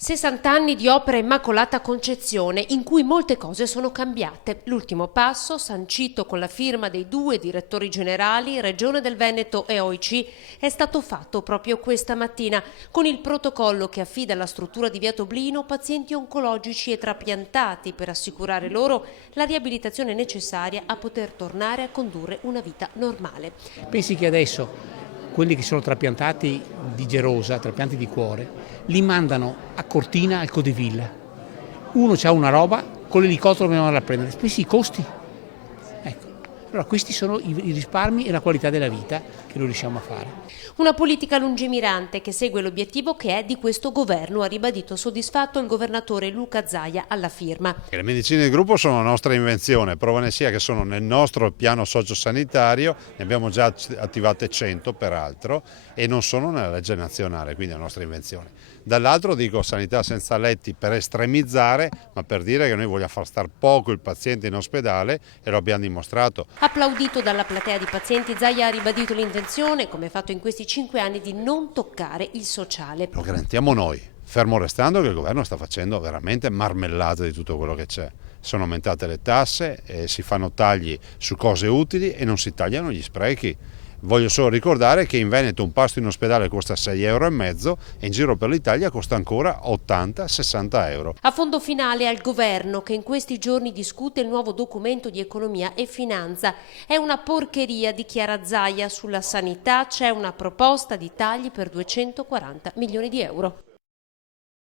60 anni di opera Immacolata Concezione, in cui molte cose sono cambiate. L'ultimo passo, sancito con la firma dei due direttori generali, Regione del Veneto e OIC, è stato fatto proprio questa mattina, con il protocollo che affida alla struttura di Via Toblino pazienti oncologici e trapiantati per assicurare loro la riabilitazione necessaria a poter tornare a condurre una vita normale. Pensi che adesso quelli che sono trapiantati di Gerosa, trapianti di cuore, li mandano a Cortina al Codevilla. Uno c'ha una roba, con l'elicottero dobbiamo andare a prendere. Pensi i costi? Ecco. Allora questi sono i risparmi e la qualità della vita che noi riusciamo a fare. Una politica lungimirante che segue l'obiettivo che è di questo governo, ha ribadito soddisfatto il governatore Luca Zaia alla firma. Le medicine di gruppo sono la nostra invenzione, prova ne sia che sono nel nostro piano sociosanitario, ne abbiamo già attivate 100 peraltro e non sono nella legge nazionale, quindi è la nostra invenzione. Dall'altro dico sanità senza letti per estremizzare, ma per dire che noi vogliamo far star poco il paziente in ospedale e lo abbiamo dimostrato. Applaudito dalla platea di pazienti, Zaia ha ribadito l'intenzione, come fatto in questi 5 anni, di non toccare il sociale. Lo garantiamo noi, fermo restando che il governo sta facendo veramente marmellata di tutto quello che c'è. Sono aumentate le tasse, si fanno tagli su cose utili e non si tagliano gli sprechi. Voglio solo ricordare che in Veneto un pasto in ospedale costa 6,5 euro e in giro per l'Italia costa ancora 80-60 euro. A fondo finale al governo che in questi giorni discute il nuovo documento di economia e finanza. È una porcheria, dichiara Zaia, sulla sanità c'è una proposta di tagli per 240 milioni di euro.